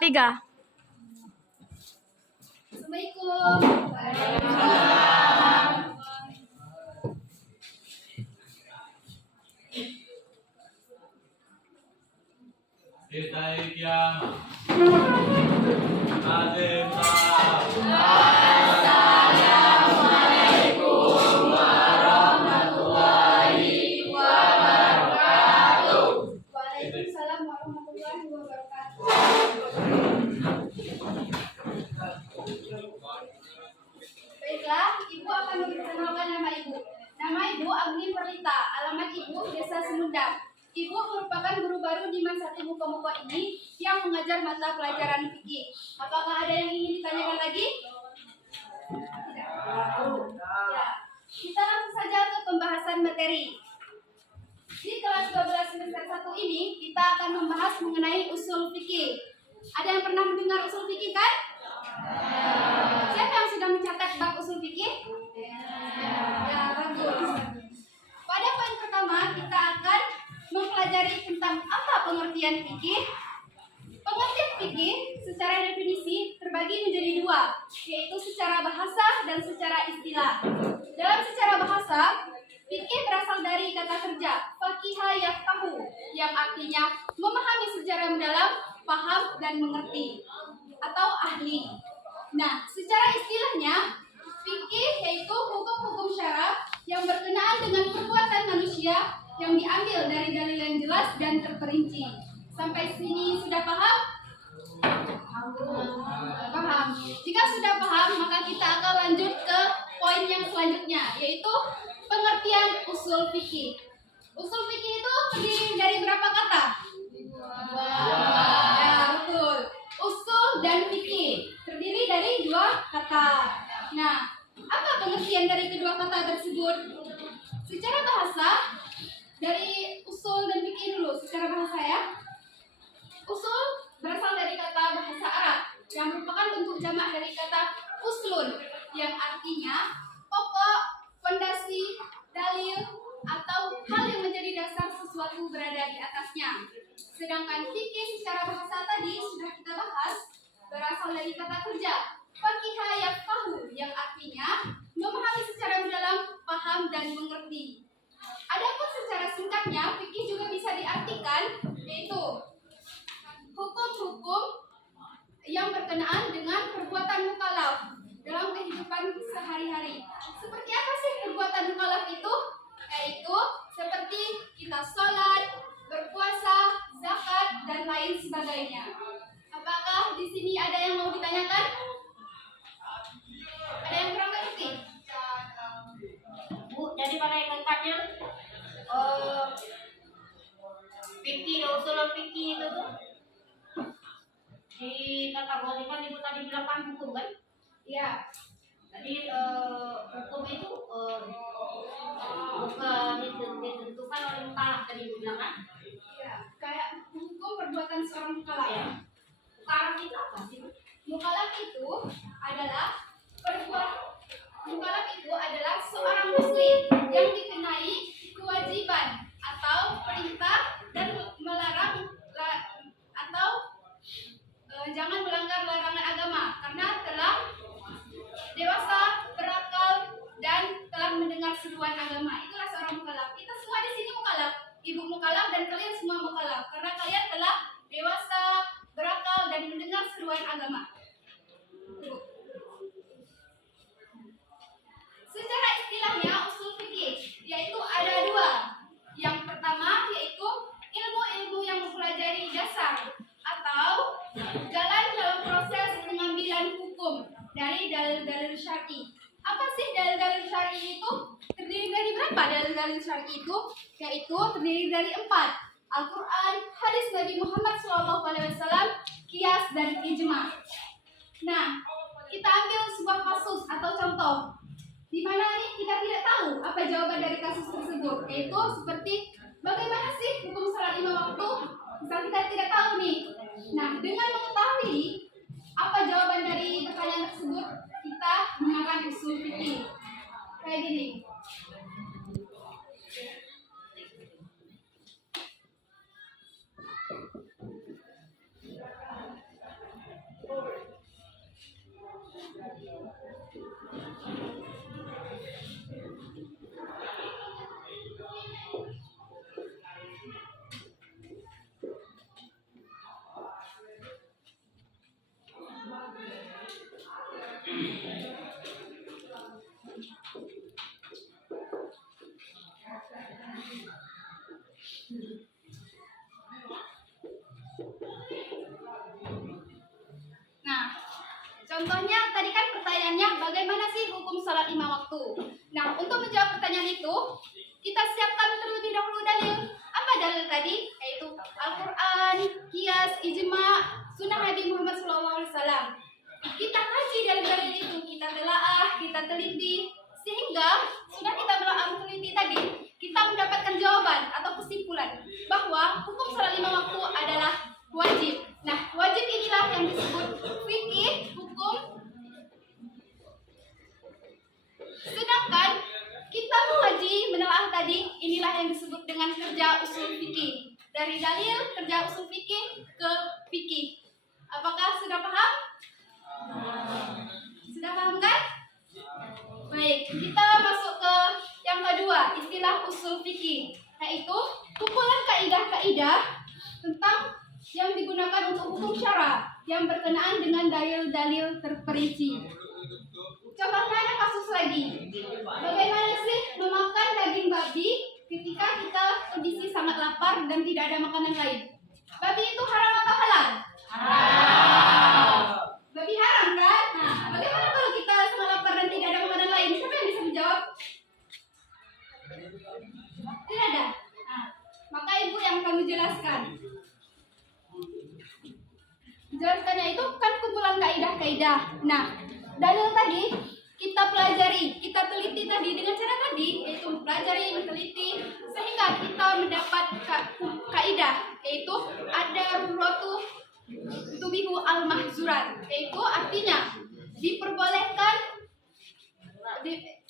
3. Assalamualaikum. Waalaikumsalam warahmatullahi wabarakatuh. Baiklah, Ibu akan memperkenalkan nama Ibu. Nama Ibu Agni Perlita, alamat Ibu Desa Semundang. Ibu merupakan guru baru di Mans 1 Muko-Muko ini yang mengajar mata pelajaran fikih. Apakah ada yang ingin ditanyakan lagi? Tidak. Ya. Kita langsung saja ke pembahasan materi. Di kelas 12 semester 1 ini kita akan membahas mengenai usul fikih. Ada yang pernah mendengar usul fikih kan? Siapa yang sudah mencatat bab usul fikih? Ya, bagus. Pada poin pertama kita akan mempelajari tentang apa pengertian fikih. Pengertian fikih secara definisi terbagi menjadi dua, yaitu secara bahasa dan secara istilah. Dalam secara bahasa, fikih berasal dari kata kerja faqiha yafqahu yang artinya memahami secara mendalam, paham dan mengerti atau ahli. Nah, secara istilahnya, fikih yaitu hukum-hukum syara yang berkenaan dengan perbuatan manusia yang diambil dari dalil yang jelas dan terperinci. Sampai sini sudah paham? Paham. Jika sudah paham, maka kita akan lanjut ke poin yang selanjutnya, yaitu pengertian usul fikih. Usul fikih itu terdiri dari berapa kata? Ya, betul. Usul dan fikih terdiri dari 2 kata. Nah, apa pengertian dari kedua kata tersebut? Secara bahasa, dari usul dan fikih dulu. Secara bahasa ya. Usul berasal dari kata bahasa Arab yang merupakan bentuk jamak dari kata uslun yang artinya pokok, fondasi, dalil, atau hal yang menjadi dasar sesuatu berada di atasnya. Sedangkan fikih secara bahasa tadi sudah kita bahas berasal dari kata kerja faqiha yafqahu yang artinya memahami secara mendalam, paham dan mengerti. Adapun secara singkatnya, fikih juga bisa diartikan yaitu hukum-hukum yang berkenaan dengan perbuatan mukallaf dalam kehidupan sehari-hari. Seperti apa sih perbuatan mukallaf itu? Yaitu seperti kita sholat, berpuasa, zakat, dan lain sebagainya. Apakah di sini ada yang mau ditanyakan? Ada yang kurang mengerti? Bu, jadi pada ingatannya fikih, usul fikih itu tuh dikategorikan ibu tadi bilang kan hukum kan? Ya. Jadi hukum itu bukan ditentukan oleh mukallaf tadi ibu bilang kan? Ya, kayak hukum perbuatan seorang mukallaf. Ya. Mukallaf itu apa sih? Mukallaf itu adalah seorang muslim yang dikenai kewajiban atau perintah dan melarang atau jangan melanggar larangan agama karena telah dewasa, berakal dan telah mendengar seruan agama. Itulah seorang mukallaf. Kita semua di sini mukallaf. Ibu mukallaf dan kalian semua mukallaf karena kalian telah dewasa, berakal dan mendengar seruan agama. Secara istilahnya usul fikih yaitu ada 2. Yang pertama yaitu ilmu-ilmu yang mempelajari dasar atau jalan dalam proses pengambilan hukum dari dalil-dalil syar'i. Apa sih dalil-dalil syar'i itu? Terdiri dari berapa dalil-dalil syar'i itu? Yaitu terdiri dari 4. Al-Quran, hadis Nabi Muhammad SAW, qiyas dan ijma. Nah, kita ambil sebuah kasus atau contoh di mana nih kita tidak tahu apa jawaban dari kasus tersebut, yaitu seperti bagaimana sih hukum salat 5 waktu. Misal kita tidak tahu nih. Nah, dengan mengetahui apa jawaban dari pertanyaan tersebut, kita menggunakan usul fikih. Kayak gini. Contohnya tadi kan pertanyaannya bagaimana sih hukum salat 5 waktu. Nah, untuk menjawab pertanyaan itu, kita siapkan terlebih dahulu dalil. Apa dalil tadi? Yaitu Al-Quran, Qiyas, Ijma, Sunnah Nabi Muhammad SAW. Kita kaji dalil-dalil itu, kita telaah, kita teliti, sehingga sudah kita telaah teliti tadi, kita mendapatkan jawaban atau kesimpulan bahwa hukum salat 5 waktu adalah wajib. Nah, wajib inilah yang disebut fikih hukum. Sedangkan kita mengaji menelaah tadi, inilah yang disebut dengan kerja usul fikih. Dari dalil kerja usul fikih ke fikih. Apakah sudah paham? Sudah paham kan? Baik, kita masuk ke yang kedua, istilah usul fikih, yaitu kumpulan kaidah-kaidah tentang yang digunakan untuk hukum syara yang berkenaan dengan dalil-dalil terperinci. Contohnya ada kasus lagi. Bagaimana sih memakan daging babi ketika kita kondisi sangat lapar dan tidak ada makanan lain? Babi itu haram atau halal? Haram. Babi haram kan? Nah, bagaimana kalau kita sangat lapar dan tidak ada makanan lain? Siapa yang bisa menjawab? Tidak ada. Nah, maka ibu yang kamu jelaskan. Jelaskannya itu kan kumpulan kaidah-kaidah. Nah, dalil tadi kita pelajari, kita teliti tadi dengan cara tadi, yaitu pelajari, meneliti, sehingga kita mendapat kaidah, yaitu ada ruratu tubihu al-mahzurat, yaitu artinya diperbolehkan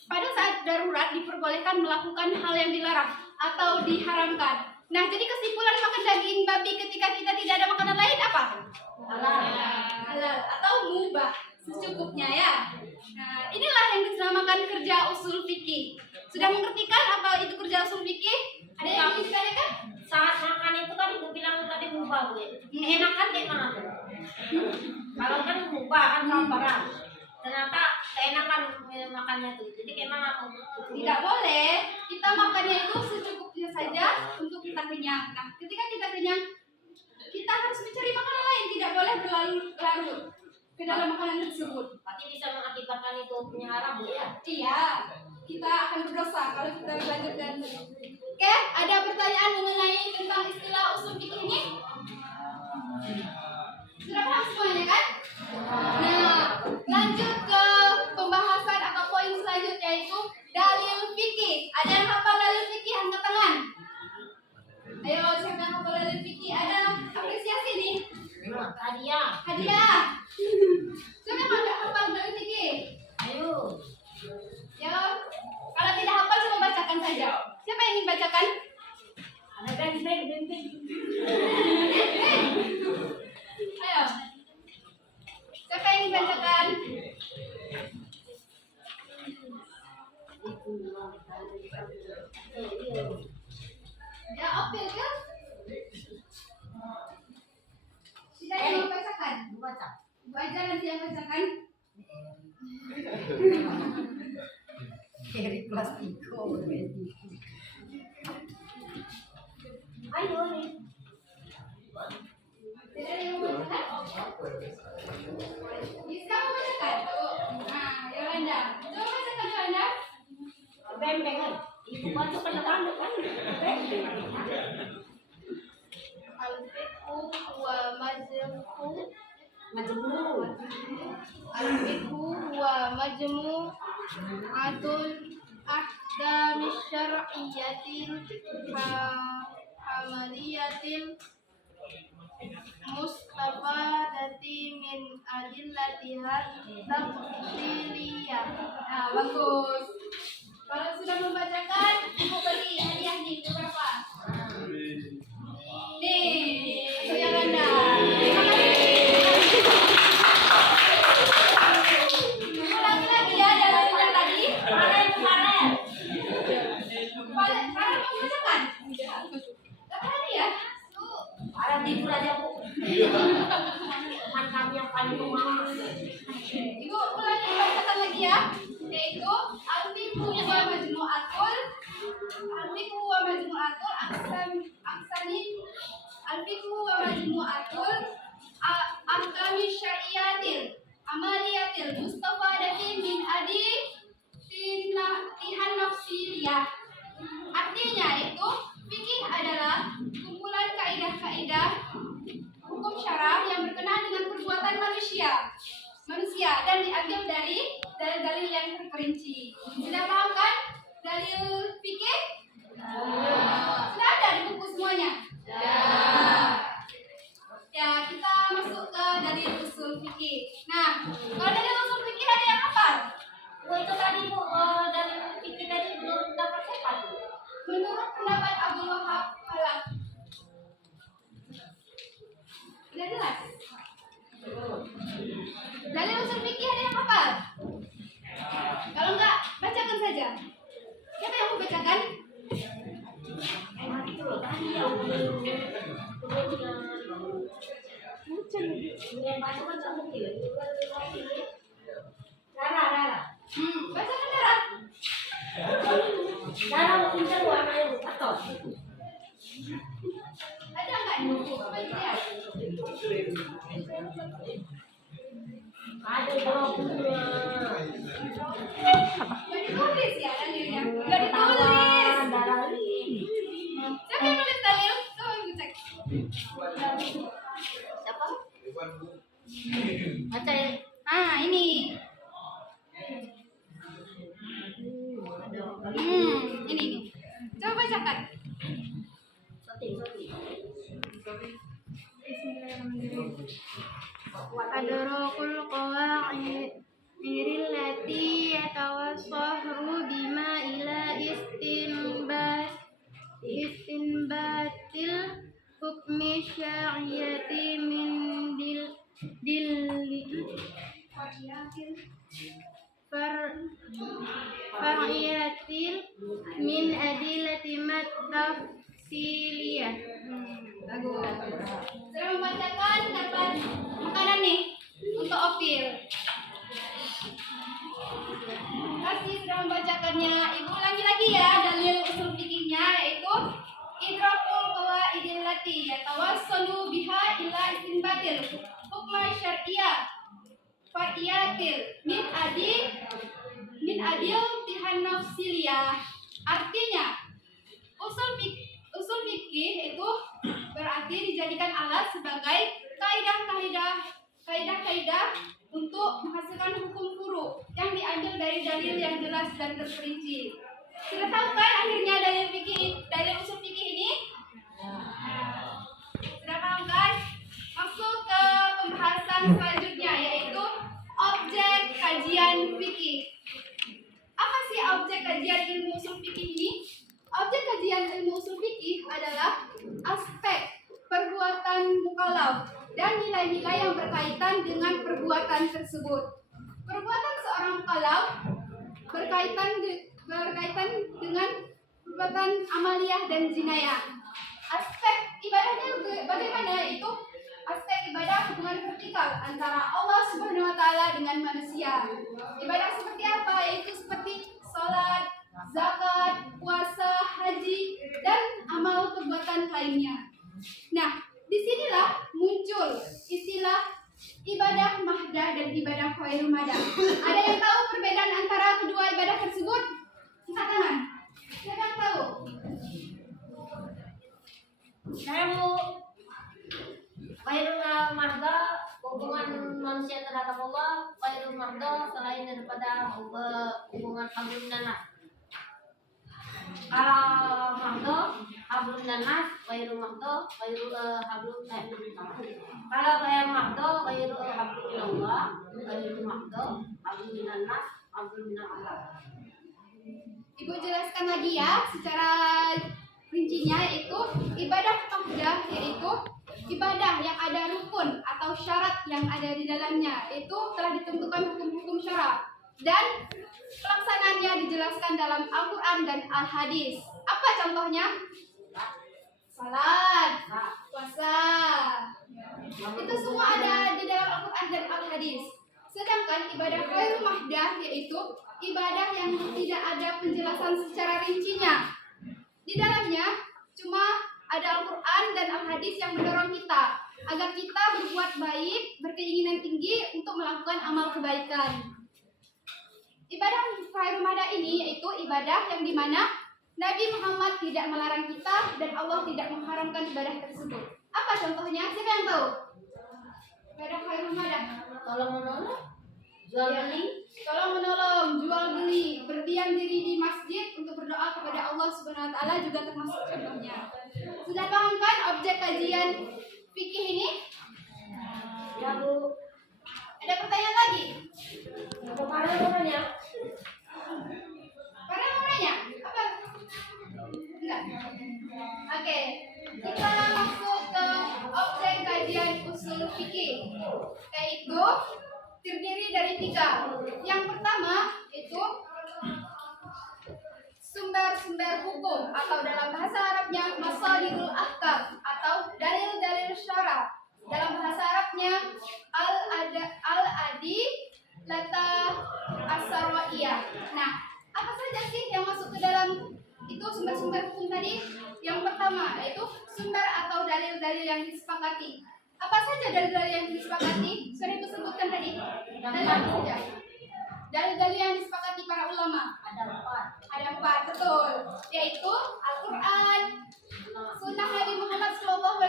pada saat darurat diperbolehkan melakukan hal yang dilarang atau diharamkan. Nah, jadi kesimpulan makan daging babi ketika kita tidak ada makanan lain apa? Halal atau mubah secukupnya ya. Nah, inilah yang dinamakan kerja usul fikih. Sudah mengerti kan apa itu kerja usul fikih? Ada yang ingin ditanyakan? Saat makan itu kan ibu bilang tadi mubah gue. Enakan kayak mana tuh? Kalau kan mubah kan sabaran. Ternyata keenakan makannya tuh. Jadi kayak mana tuh? Tidak boleh. Kita makannya itu secukupnya saja untuk kita kenyang. Nah, ketika kita kenyang, kita harus mencari makanan lain. Tidak boleh berlarut-larut ke dalam makanan tersebut. Berarti bisa mengakibatkan itu punya haram ya? Iya, kita akan berdosa kalau kita melanjutkan. Oke, ada pertanyaan mengenai tentang istilah usul fikih ini? Sudah paham semuanya kan? Nah, lanjut ke pembahasan atau poin selanjutnya yaitu dalil fikih. Ada yang hafal dalil fikih? Angkat tangan. Ayo, siapa yang hafal dalil fikih? Ada apresiasi nih. Hadiah. Hadiah. Siapa yang tidak hafal dalil fikih? Ayo. Ya, kalau tidak hafal coba bacakan saja. Siapa yang ingin bacakan? Ada beng-beng. Ayo. Siapa yang ingin bacakan? Ya, oke kan? Tidak yang mau bacakan? Baca. Ibu aja nanti yang bacakan. Dari kelas 3. Ayo nih. Tidak yang mau bacakan? Bisa mau bacakan? Nah, Yolanda. Coba bacakan Yolanda. Beng-beng. Ibu baca kan depan. Beng-beng. Al-fiqhu wa majmu'u Al-fiqhu wa majmu'atul ahkami syar'iyyatil amaliyatil mustafadati min adillatiha tafsiliyah. Nah, bagus. Kalau sudah membacakan, ibu bagi hadiah nih beberapa. Nih, yang Anda. Ulangi lagi ya dalilnya tadi. Kemarin. Kemarin mau bacakan? Dapat hadiah? Ada tidur aja bu. Teman kami yang paling pemalas. Ibu ulangi bacakan lagi ya. Yaitu al-fiqhu wa majmu'atul ahkami syar'iyyatil manusia dan diambil dari dalil-dalil yang terperinci. Sudah paham kan dalil fikih? Sudah ada di buku semuanya? Ya, kita masuk ke dalil usul fikih. Nah, kalau dalil usul fikih ada yang hafal? Itu tadi Bu, dari fikih tadi menurut pendapat siapa tuh? Menurut pendapat Abdul Wahab Halaf. Sudah jelas? Dalil usul fikih ada yang hafal? Kalau enggak, bacakan saja. Siapa yang mau bacakan? Itu loh tadi yang yang baca kan tak mungkin. Rara. Bacakan Dara. Rara mau pintar warna yang atau Ada enggak di buku? Coba dilihat. ada dong. Enggak ditulis ya dalilnya? Enggak ditulis. Rara ini. Siapa yang nulis dalil? Coba aku cek. Siapa? Baca ya. Ini. Ini. Coba bacakan. Bismillahirrahmanirrahim. Adrakul qawaidil lati yatawassahu bima ila istinbatil hukmi syar'iyyati min far'iyatil min adillati tafsiliyah. Bagus. Saya membacakan dapat makanan nih untuk Opil. Kasih sudah membacakannya. Ibu ulangi lagi ya dalil usul fikihnya yaitu idrakul qawaidil lati yatawassalu biha ila istinbatil hukma syar'iyyah far'iyatil min adil tihan nafsiliyah. Artinya usul fikih itu berarti dijadikan alat sebagai kaidah-kaidah untuk menghasilkan hukum furu yang diambil dari dalil yang jelas dan terperinci. Sudah tahu kan akhirnya dalil usul fikih ini? Sudah paham kan? Masuk ke pembahasan selanjutnya yaitu objek kajian fikih. Apa sih objek kajian ilmu usul fikih ini? Objek kajian ilmu usul fikih adalah aspek perbuatan mukallaf dan nilai-nilai yang berkaitan dengan perbuatan tersebut. Perbuatan seorang mukallaf berkaitan dengan perbuatan amaliyah dan jinayah. Aspek ibadahnya bagaimana? Itu aspek ibadah hubungan vertikal antara Allah Subhanahu wa taala dengan manusia. Ibadah seperti apa? Yaitu seperti salat, zakat, puasa, haji, dan amal perbuatan lainnya. Nah, disinilah muncul istilah ibadah mahdah dan ibadah khairul madah. Ada yang tahu perbedaan antara kedua ibadah tersebut? Angkat tangan. Siapa yang tahu? Saya mau khairul mahda hubungan manusia terhadap Allah, khairul mahda selain daripada hubungan hablum nanas. Kalau mahda hablum nanas, khairul mahda khairul hablum kalau khairul mahda khairul hablum Allah, khairul mahda hablum nanas, hablum Allah. Ibu jelaskan lagi ya secara rincinya, yaitu ibadah mahdah yaitu ibadah yang ada rukun atau syarat yang ada di dalamnya, itu telah ditentukan hukum-hukum syarat dan pelaksanaannya dijelaskan dalam Al-Quran dan Al-Hadis. Apa contohnya? Salat, puasa, itu semua ada di dalam Al-Quran dan Al-Hadis. Sedangkan ibadah khairul mahdah yaitu ibadah yang tidak ada penjelasan secara rincinya. Di dalamnya cuma ada Al-Quran dan Al-Hadis yang mendorong kita agar kita berbuat baik, berkeinginan tinggi untuk melakukan amal kebaikan. Ibadah khairul mahdah ini yaitu ibadah yang dimana Nabi Muhammad tidak melarang kita dan Allah tidak mengharamkan ibadah tersebut. Apa contohnya? Siapa yang tahu? Ibadah khairul mahdah. Tolong menolong, jual beli, Tolong menolong, jual beli, berdiam diri di masjid untuk berdoa kepada Allah Subhanahu wa taala juga termasuk contohnya. Sudah paham kan objek kajian fikih ini? ya Bu. Ada pertanyaan lagi? Kemarin namanya. Pernah mau nanya? Apa? Enggak. Oke, kita masuk ke objek kajian usul fikih, yaitu terdiri dari 3. Yang pertama itu sumber-sumber hukum atau dalam bahasa Arabnya masalihul ahkam atau dalil-dalil syara. Dalam bahasa Arabnya al-adi lata asarwaiyah. Nah, apa saja sih yang masuk ke dalam itu sumber-sumber hukum tadi? Yang pertama yaitu sumber atau dalil-dalil yang disepakati. Apa saja dalil-dalil yang disepakati? Sudah itu sebutkan tadi. Dalil saja. Dalil-dalil yang disepakati para ulama. Ada 4, betul. Yaitu Al-Quran, Sunnah Nabi Muhammad SAW,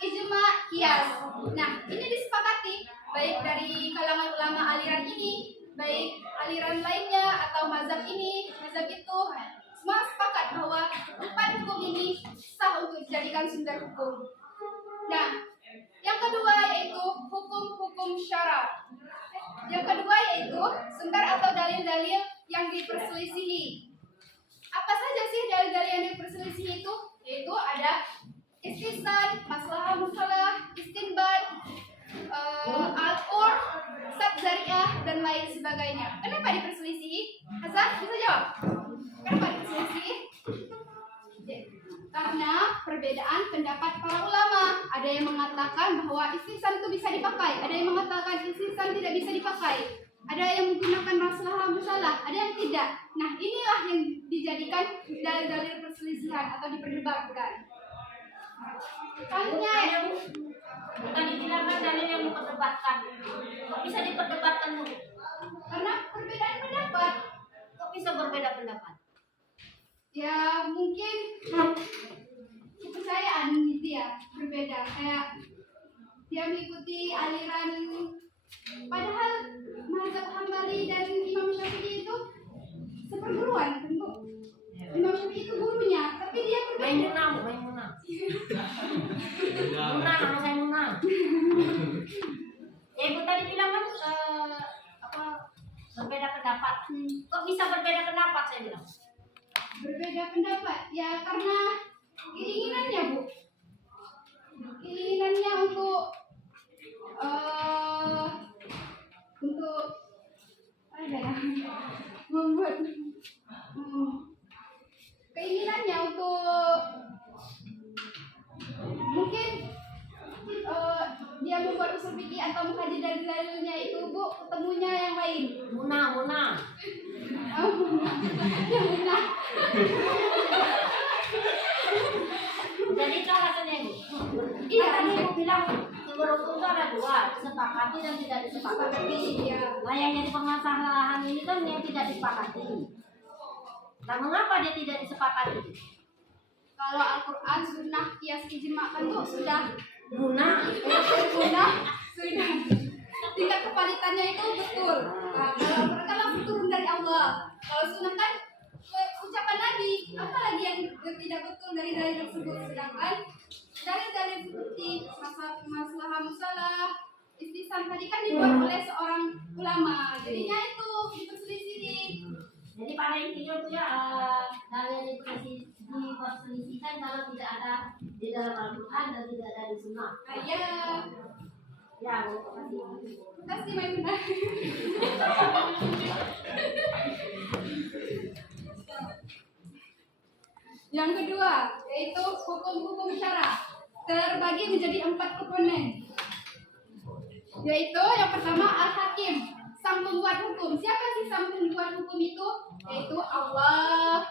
ijma, qiyas. Nah, ini disepakati baik dari kalangan ulama aliran ini, baik aliran lainnya atau mazhab ini, mazhab itu. Semua sepakat bahwa 4 hukum ini sah untuk dijadikan sumber hukum. Nah, yang kedua yaitu hukum-hukum syara. Yang kedua yaitu sumber atau dalil-dalil yang diperselisihi. Apa saja sih dalil-dalil yang diperselisihi itu? Yaitu ada istisad, masalah musalah, istinbat, al-qur, sat zariah dan lain sebagainya. Kenapa diperselisihi? Hasan bisa jawab? Kenapa diperselisihi? Karena perbedaan pendapat para ulama. Ada yang mengatakan bahwa istisad itu bisa dipakai, ada yang mengatakan istisad tidak bisa dipakai, ada yang menggunakan masalah musalah, ada yang tidak. Nah, inilah yang dijadikan dalil-dalil perselisihan atau diperdebatkan. Tanya yang bukan dibilangkan dalil yang diperdebatkan. Kok bisa diperdebatkan Bu? karena perbedaan pendapat. Kok bisa berbeda pendapat? Ya mungkin kepercayaan gitu ya, berbeda. Kayak dia mengikuti aliran, padahal mazhab Hambali dan Imam Syafi'i itu seperguruan tentu. Imam Syafi'i itu gurunya, tapi dia berbeda. Maimunah. Munah, nama saya Munah. Ya Ibu tadi bilang kan berbeda pendapat. Kok bisa berbeda pendapat saya bilang? Berbeda pendapat ya karena keinginannya Bu, keinginannya untuk ada ya membuat keinginannya untuk mungkin dia membuat usul fikih atau mengkaji dalil-dalilnya itu Bu, ketemunya yang lain. Munah. Ya benar. Jadi itu alasannya Bu. Iya. Tadi Ibu bilang sumber hukum itu ada 2, disepakati dan tidak disepakati. Iya. Nah yang jadi permasalahan ini kan yang tidak disepakati. Nah mengapa dia tidak disepakati? Kalau Al-Quran, Sunnah, Qiyas, Ijma kan tuh sudah Munah. sudah tingkat kevalitannya itu betul. Nah, kalau Al-Quran kan langsung turun dari Allah. Kalau Sunnah kan ucapan Nabi, apalagi yang tidak betul dari dalil tersebut. Sedangkan dalil-dalil seperti masalah musalah, istisam tadi kan dibuat oleh seorang ulama. Jadinya itu diperselisihi. Jadi pada intinya itu ya dalil diperselisihkan kalau tidak ada di dalam Al-Quran dan tidak ada di Sunnah. Ya, Ya, terima kasih. pasti main benar. Yang kedua yaitu hukum-hukum syara terbagi menjadi 4 komponen. Yaitu yang pertama al-hakim, sang pembuat hukum. Siapa sih sang pembuat hukum itu? Yaitu Allah,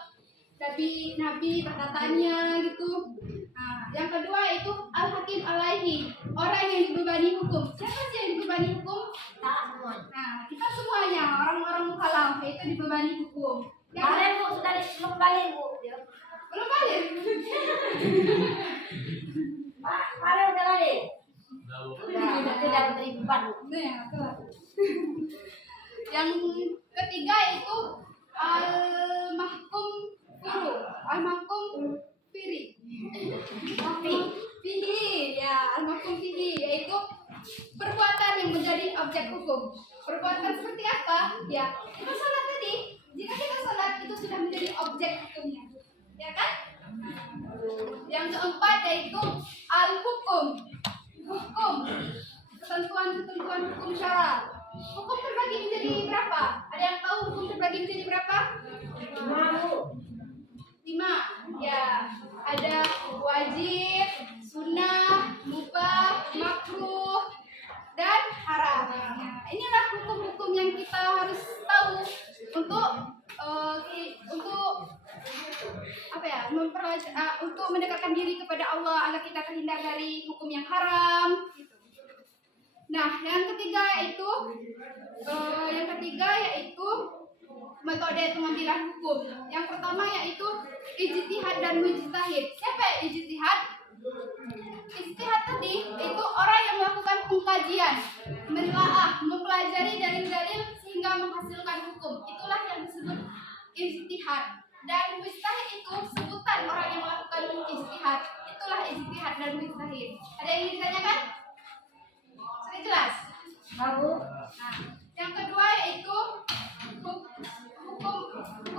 nabi perkataannya gitu. Nah, yang kedua yaitu al-hakim alaihi, orang yang dibebani hukum. Siapa sih yang dibebani hukum? Tak semua. Nah, kita semuanya orang-orang mukallaf yaitu dibebani hukum. Kalian Bu sudah belum balik Bu. Belum balik. Kalian udah balik. Udah tidak beri beban Bu. Nah, ya, telat. Yang ketiga itu al-mahkum furu, al-mahkum firi. Fihi, ya, al-mahkum fihi yaitu perbuatan yang menjadi objek hukum. Perbuatan seperti apa? Ya, kita sholat tadi. Jika kita sholat itu sudah menjadi objek hukumnya, ya kan? Yang keempat yaitu al-hukum, hukum, ketentuan-ketentuan hukum syara. Hukum terbagi menjadi berapa? Ada yang tahu hukum terbagi menjadi berapa? 5. Ya, ada wajib, sunnah, mubah, makruh, dan haram. Nah, inilah hukum-hukum yang kita harus tahu untuk apa ya, untuk mendekatkan diri kepada Allah agar kita terhindar dari hukum yang haram. Nah, yang ketiga yaitu metode pengambilan hukum. Yang pertama yaitu ijtihad dan mujtahid. Siapa ya ijtihad? Ijtihad tadi itu orang yang melakukan pengkajian, menelaah, mempelajari dalil-dalil sehingga menghasilkan hukum. Itulah yang disebut ijtihad. Dan mujtahid itu sebutan orang yang melakukan ijtihad. Itulah ijtihad dan mujtahid. Ada yang ingin ditanyakan? Sudah jelas? Baru. Nah, yang kedua yaitu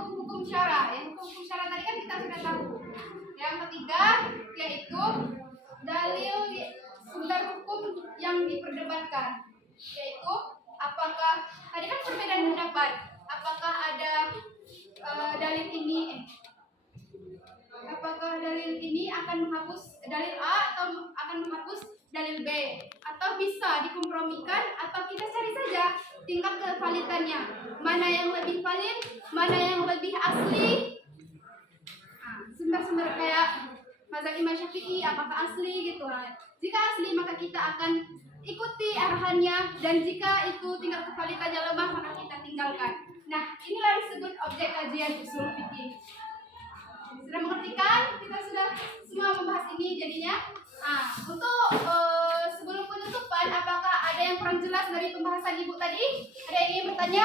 hukum syara. Hukum syara tadi kan kita sudah tahu. Yang ketiga yaitu dalil sumber hukum yang diperdebatkan, yaitu apakah tadi kan perbedaan pendapat, apakah ada dalil ini akan menghapus dalil A atau akan menghapus dalil B, atau bisa dikompromikan, atau kita cari saja tingkat kevalidannya, mana yang lebih valid, mana yang lebih asli. Sumber-sumber kayak mazhab Imam Syafi'i apakah asli gitu. Jika asli maka kita akan ikuti arahannya, dan jika itu tingkat kevalidannya lemah maka kita tinggalkan. Nah, inilah disebut objek kajian usul fikih. Sudah mengerti kan? Kita sudah semua membahas ini jadinya. Untuk sebelum penutupan, apakah ada yang kurang jelas dari pembahasan Ibu tadi? Ada yang ingin bertanya?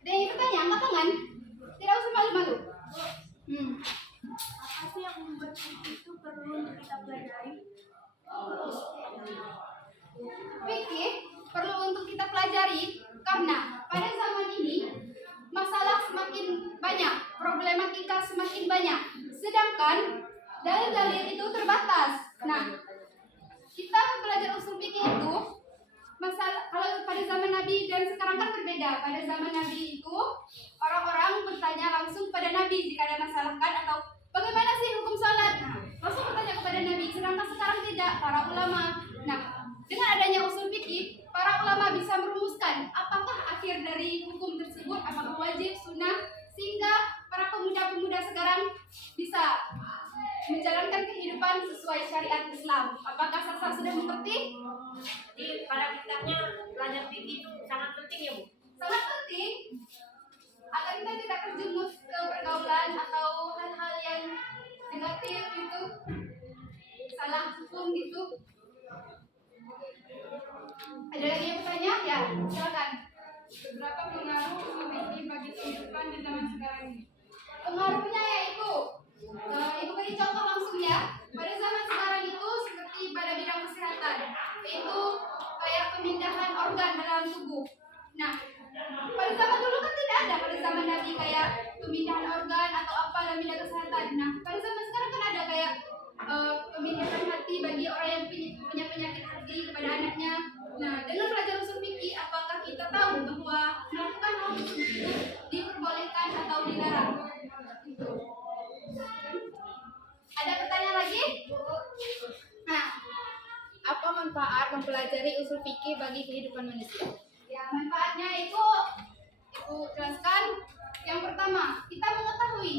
Ada yang ingin bertanya? Angkat tangan. Tidak usah malu-malu. Apa sih yang membuat itu perlu kita pelajari? Fikih perlu untuk kita pelajari karena pada zaman ini masalah semakin banyak, problematika semakin banyak, sedangkan dalil-dalil itu terbatas. Nah, kita belajar usul fikih itu masalah kalau pada zaman Nabi dan sekarang kan berbeda. Pada zaman Nabi itu orang-orang bertanya langsung pada Nabi jika ada masalah kan, atau bagaimana sih hukum salat? Nah, langsung bertanya kepada Nabi. Sedangkan sekarang tidak, para ulama. Nah, dengan adanya usul fikih, para ulama bisa merumuskan apakah akhir dari hukum tersebut, apakah wajib, sunnah, sehingga para pemuda-pemuda sekarang bisa menjalankan kehidupan sesuai syariat Islam. Apakah Sasa sudah mengerti? Di pada kitabnya belajar fikih itu sangat penting ya, Bu. Sangat penting agar kita tidak terjerumus ke pergaulan atau hal-hal yang negatif gitu, salah hukum gitu. Ada lagi yang bertanya? Ya, silakan. Berapa pengaruh usul fikih bagi kehidupan di zaman sekarang ini? Pengaruhnya yaitu Ibu beri contoh langsung ya. Pada zaman sekarang itu seperti pada bidang kesehatan, yaitu kayak pemindahan organ dalam tubuh. Nah, pada zaman dulu kan tidak ada, pada zaman Nabi kayak pemindahan organ atau apa dalam bidang kesehatan. Nah, pada zaman sekarang kan ada kayak pemindahan hati bagi orang yang punya penyakit hati kepada anaknya. Nah, dengan belajar usul fikih, apakah kita tahu bahwa melakukan hal tersebut diperbolehkan atau dilarang? Gitu. Ada pertanyaan lagi? Nah, apa manfaat mempelajari usul fikih bagi kehidupan manusia? Ya, manfaatnya itu Ibu jelaskan. Yang pertama, kita mengetahui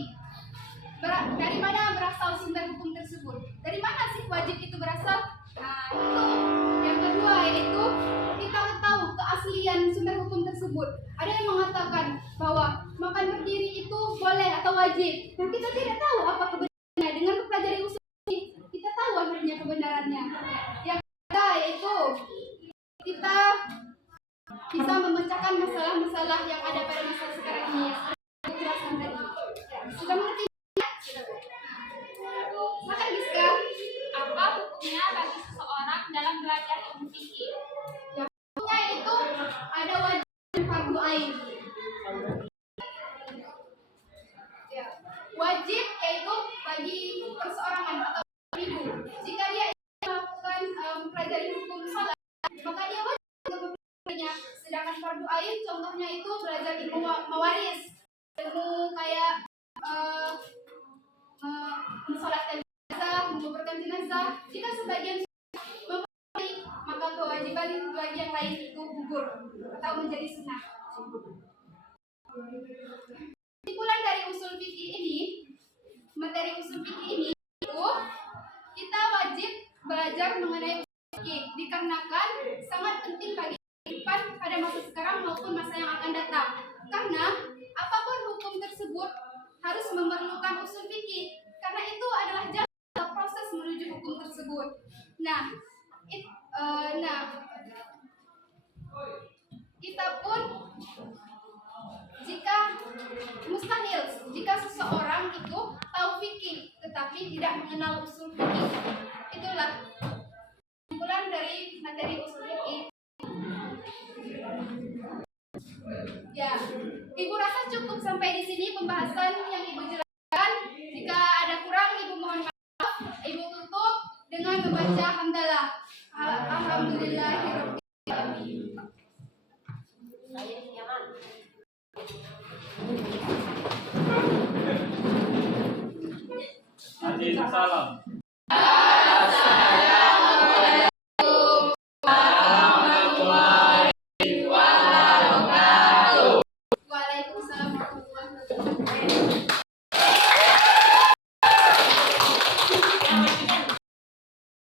dari mana berasal sumber hukum tersebut. Dari mana sih wajib itu berasal? Nah, itu. Yang kedua yaitu kita tahu keaslian sumber hukum tersebut. Ada yang mengatakan bahwa makan berdiri itu boleh atau wajib. Nah, kita tidak tahu apa kebenarannya. Dengan mempelajari usul fikih, kebenarannya. Yang ketiga yaitu kita bisa memecahkan masalah-masalah yang ada pada masa sekarang ini. Yang jelaskan tadi. Sudah mengerti? Makan Giska. Apa hukumnya bagi seseorang dalam belajar ilmu fikih? Hukumnya itu ada wajib dan fardu ain. Ya. Wajib yaitu bagi perseorangan atau individu. Jika dia melakukan mempelajari hukum salat, maka dia wajib untuk mempelajarinya. Sedangkan fardu ain contohnya itu belajar ilmu mawaris, ilmu kayak mensolatkan jenazah, menguburkan jenazah. Jika sebagian mempelajari, maka kewajiban bagi yang lain itu gugur atau menjadi sunnah. Kesimpulan dari usul fikih ini, materi usul fikih ini itu kita wajib belajar mengenai usul fikih dikarenakan sangat penting bagi kehidupan pada masa sekarang maupun masa yang akan datang. Karena apapun hukum tersebut harus memerlukan usul fikih karena itu adalah jalan atau proses menuju hukum tersebut. Kita pun jika seseorang itu tahu fikih tetapi tidak mengenal usul fikih. Itulah kesimpulan dari materi usul fikih. Ya, Ibu rasa cukup sampai di sini pembahasan yang Ibu jelaskan. Jika ada kurang Ibu mohon maaf. Ibu tutup dengan membaca hamdalah. Alhamdulillahirabbil alamin. Saya Yaman. Aziz salam.